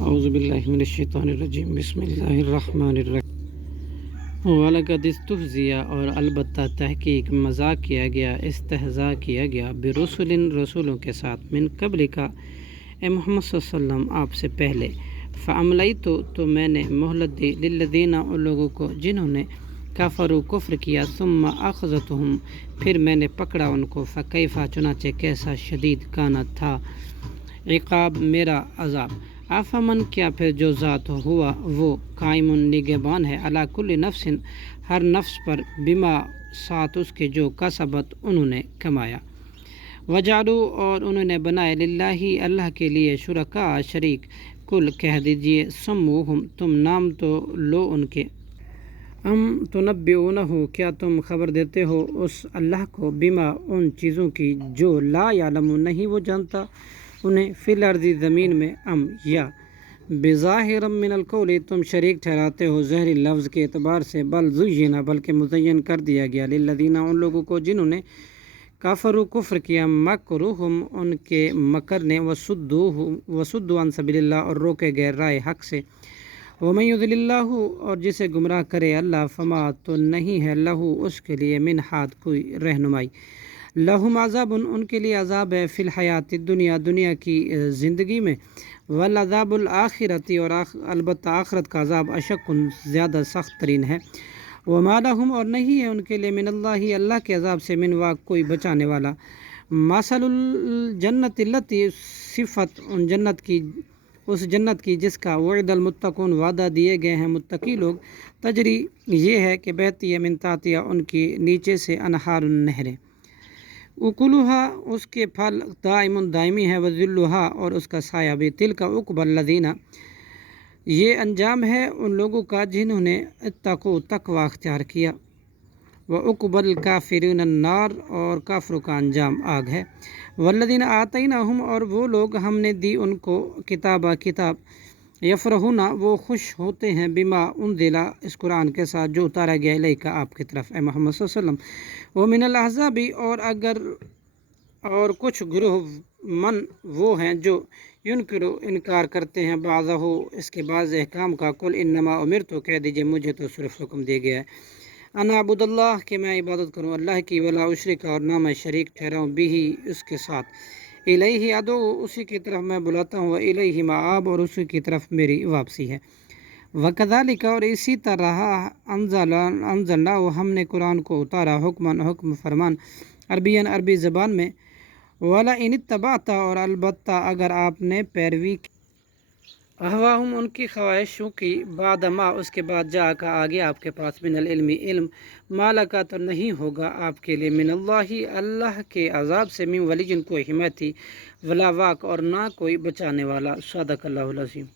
اعوذ باللہ من الشیطان الرجیم بسم اللہ الرحمن الرحیم۔ وَلَقَدِ اسْتُهْزِئَ اور البتہ تحقیق مذاق کیا گیا، استہزاء کیا گیا، برسل رسولوں کے ساتھ، من قبل کا اے محمد صلی اللہ علیہ وسلم آپ سے پہلے، فَأَمْلَيْتُ تو میں نے مہلت دی، لِلَّذِينَ ان لوگوں کو جنہوں نے کفروا کفر کیا، ثم اخذتهم پھر میں نے پکڑا ان کو، فکیف چنانچہ کیسا شدید کانا تھا عقاب میرا عذاب۔ آفمن کیا پھر جو ذات ہوا وہ قائم نگہبان ہے، علی کل نفس ہر نفس پر، بما ساتھ اس کے جو کسبت انہوں نے کمایا، وجعلوا اور انہوں نے بنائے، للہ اللہ کے لیے، شرکاء شریک، کل کہہ دیجئے، سموہم تم نام تو لو ان کے، ام تنبئونہ کیا تم خبر دیتے ہو اس اللہ کو، بما ان چیزوں کی جو لا یعلم نہیں وہ جانتا انہیں، فی الارض زمین میں، ام یا بظاہر من القول تم شریک ٹھہراتے ہو ظاہری لفظ کے اعتبار سے، بل زینا بلکہ مزین کر دیا گیا، للذین ان لوگوں کو جنہوں نے کافروا کفر کیا، مکرہم ان کے مکر نے، وصدوا عن سبیل اللہ اور روکے گئے راہ حق سے، ومن یضلل اللہ اور جسے گمراہ کرے اللہ، فما تو نہیں ہے لہ اس کے لیے من ہاد کوئی رہنمائی، لہم عذاب ان کے لیے عذاب ہے، فی الحیات الدنیا دنیا کی زندگی میں، والعذاب الآخرتی اور البتہ آخرت کا عذاب اشق زیادہ سخت ترین ہے، وما لہم اور نہیں ہے ان کے لیے من اللہ اللہ کے عذاب سے من واق کوئی بچانے والا، مثل الجنت التی صفت ان جنت کی اس جنت کی جس کا وعد المتقون وعدہ دیے گئے ہیں متقی لوگ، تجری یہ ہے کہ بہتی ہے من تحتہا ان کی نیچے سے انہار نہریں، اکلھا اس کے پھل دائم دائمی ہے، وذلھا اور اس کا سایہ بھی، تلک عقبی الذین یہ انجام ہے ان لوگوں کا جنہوں نے اتقوا تقوی اختیار کیا، وعقبی الکافرین النار اور کافروں کا انجام آگ ہے، والذین آتیناہم اور وہ لوگ ہم نے دی ان کو کتاب یفرحون وہ خوش ہوتے ہیں، بما انزل اس قرآن کے ساتھ جو اتارا گیا الیک آپ کی طرف اے محمد صلی اللہ علیہ وسلم، ومن الاحزاب اور کچھ گروہ من وہ ہیں جو ینکروا انکار کرتے ہیں، بعضہ اس کے بعض احکام کا، قل انما امرت کہہ دیجئے مجھے تو صرف حکم دیا گیا ہے، انا اعبد اللہ کہ میں عبادت کروں اللہ کی، ولا اشرک اور نہ میں شریک ٹھہراؤں بھی اس کے ساتھ، الیہ ادعو اسی کی طرف میں بلاتا ہوں، الیہ مآب اور اسی کی طرف میری واپسی ہے، وکذالک اور اسی طرح انزلنا ہم نے قرآن کو اتارا، حکم فرمان، عربی زبان میں، وَلَئِنِ اتَّبَعْتَ اور البتہ اگر آپ نے پیروی کی، اہواہم ان کی خواہشوں کی، بعد ما اس کے بعد جا کا آگے آپ کے پاس، من العلم علم، ما لکا تو نہیں ہوگا آپ کے لیے، من اللہ اللہ کے عذاب سے، من ولی کوئی حمایتی، ولا واق اور نہ کوئی بچانے والا، صدق اللہ العظیم۔